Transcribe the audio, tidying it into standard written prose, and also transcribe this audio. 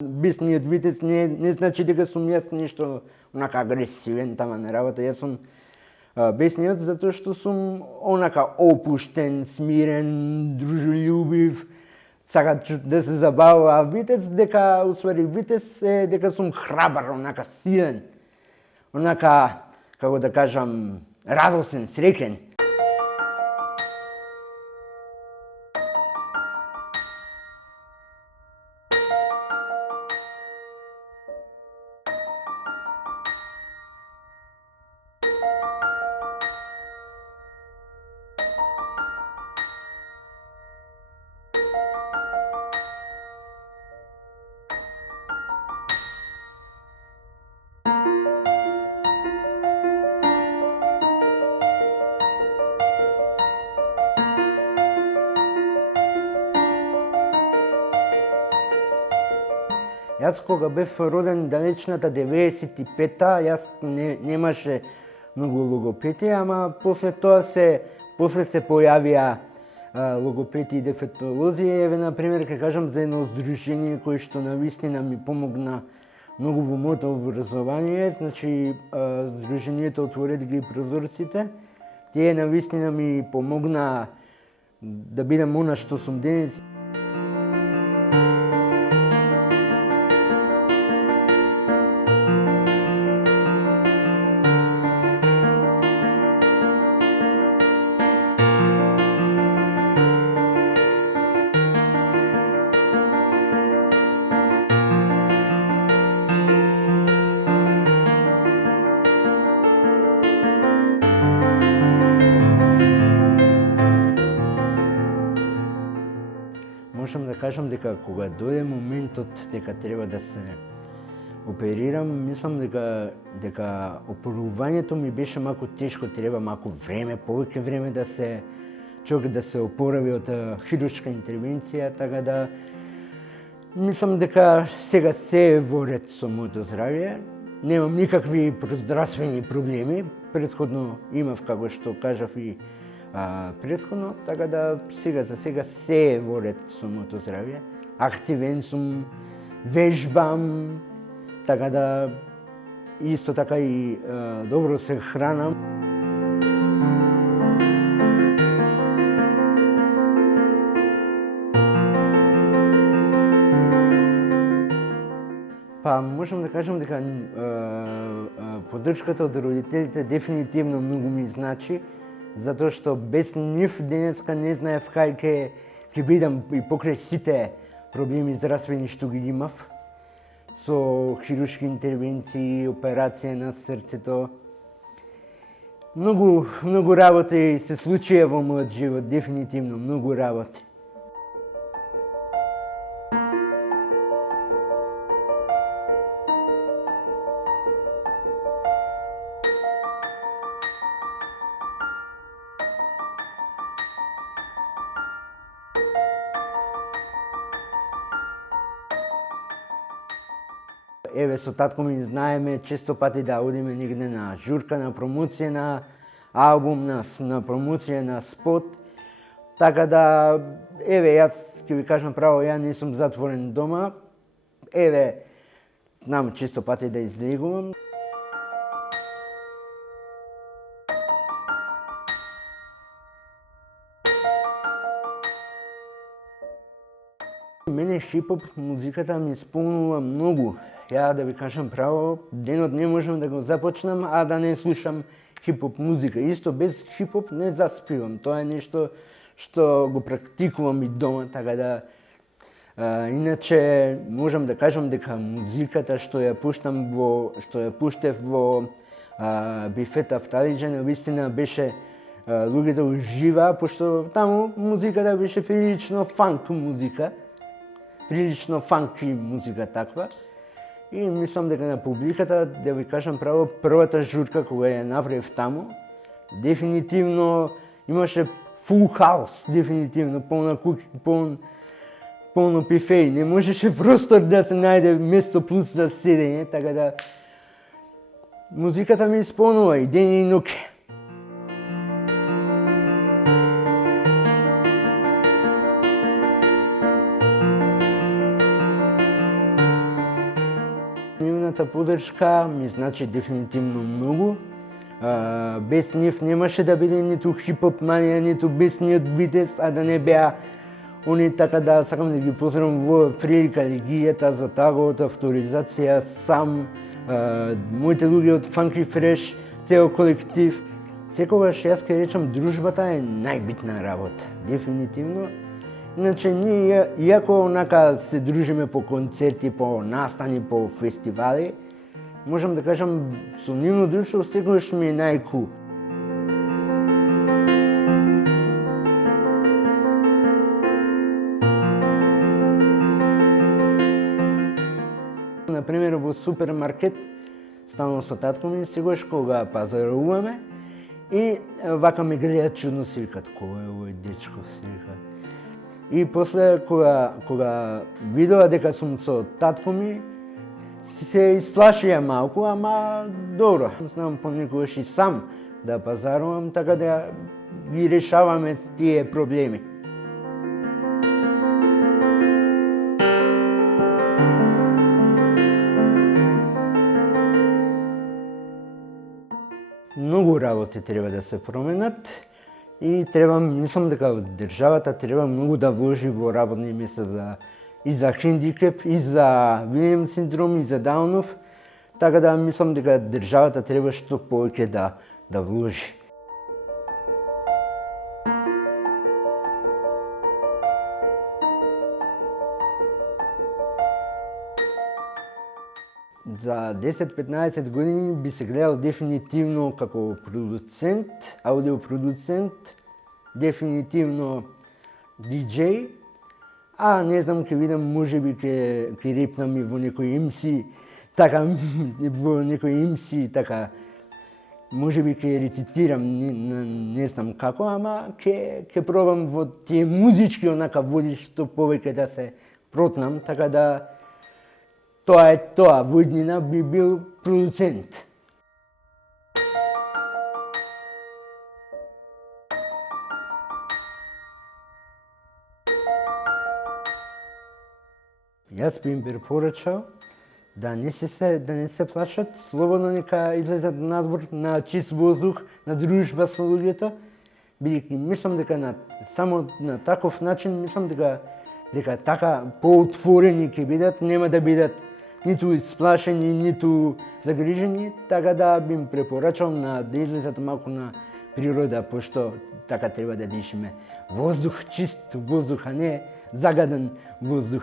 Бесниот витец не значи дека сум јас нешто онака агресивен тама на работа. Јас сум бесниот затоа што сум онака опуштен, смирен, дружелюбив, сака да се забавува, а витец дека усвари витец е дека сум храбар, онака силен, онака како да кажам радосен, среќен. Јас кога бев роден далечната 95-та, јас немаше многу логопеди, ама после се појавија логопеди и дефектолози. Еве на пример ќе кажам за едно здружение кое што навистина ми помогна многу во моето образование, значи здружението Отворете ги прозорците. Тие навистина ми помогна да бидам она што сум денес. Можам да кажам дека кога дојде моментот дека треба да се оперирам, мислам дека опорувањето ми беше малку тешко, треба малку време, повеќе време да се човек да се опорави од хируршка интервенција, така да мислам дека сега се е во ред со моето здравје. Немам никакви здравствени проблеми, претходно имав, како што кажав и претходно, така да за сега се е во ред со моето здравје. Активен сум, вежбам, така да исто така и добро се хранам. Па можам да кажам дека поддршката од родителите дефинитивно многу ми значи, затоа што без нив денеска не знаев кај ќе бидам и покрај сите проблеми здравствени што ги имав, со хируршки интервенции, операција на срцето. Многу работи се случија во мојот живот, дефинитивно многу работи. Еве со татко ми знаеме често пати да одиме негде на журка, на промоција на албум, на промоција на спот. Така да, еве, јас ќе ви кажам право, ја не сум затворен дома. Еве, знам често пати да излегувам. Мене хип-хоп музиката ми исполнува многу. Ја да ви кажам право, денот не можам да го започнам, а да не слушам хип-хоп музика. Исто без хип-хоп не заспивам. Тоа е нешто што го практикувам и дома, така да иначе можам да кажам дека музиката што ја пуштев во бифета Вталиџа, навистина беше луѓето уживаа, пошто таму музиката беше прилично фанк музика. Прилично фанки музика таква. И мислам дека на публиката, да ви кажам право, првата журка кога ја направив таму, дефинитивно имаше фул хаус, дефинитивно, полно пифеј. Не можеше простор да се најде место плюс за седење, така да музиката ми исполнува и ден и ноќе. нивната поддршка ми значи дефинитивно многу. Без нив немаше да биде ниту хип-хоп манија, ниту бесниот Витез, а да не беа они, така да сакам да ги поздравам во прилика Лигијата за таговата авторизација, сам, моите луѓе од Funky Fresh, цел колектив. Секогаш јас ќе речам дружбата е најбитна работа, дефинитивно. Иначе ние, иако онака се дружиме по концерти, по настани, по фестивали, можам да кажам со нивно друштво секогаш ми е најкул. Например, во супермаркет, станам со татко ми секогаш кога пазаруваме и вака ме гледаат чудно, си викаат, кој е овој дечко, си викаат. И после кога видела дека сум со татко ми, се исплашија малку, ама добро. Знам понекогаш и сам да пазарувам, така да ги решаваме тие проблеми. Многу работи треба да се променат и мислам дека државата треба многу да вложи во работни места и за хендикеп, и за Вилем синдром, и за Даунов, така да мислам дека државата треба што повеќе да вложи. За 10-15 години би се гледал дефинитивно како продуцент, аудиопродуцент, дефинитивно диџеј, а не знам, ќе видам, можеби ќе репнам и во некој MC, така, во некој MC, така, можеби ќе рецитирам, не знам како, ама ќе пробам во тие музички онака води што повеќе да се протнам, така да тоа е тоа, во иднина би бил продуцент. Јас би им препорачал да не се плашат, слободно нека излезат надвор на чист воздух, на дружба со луѓето, бидејќи мислам дека само на таков начин, мислам дека така поотворени ќе бидат, нема да бидат ниту исплашени, ниту загрижени, така да би им препорачал да излезат малку на природа, пошто така треба да дишиме воздух, чист воздух, а не загаден воздух.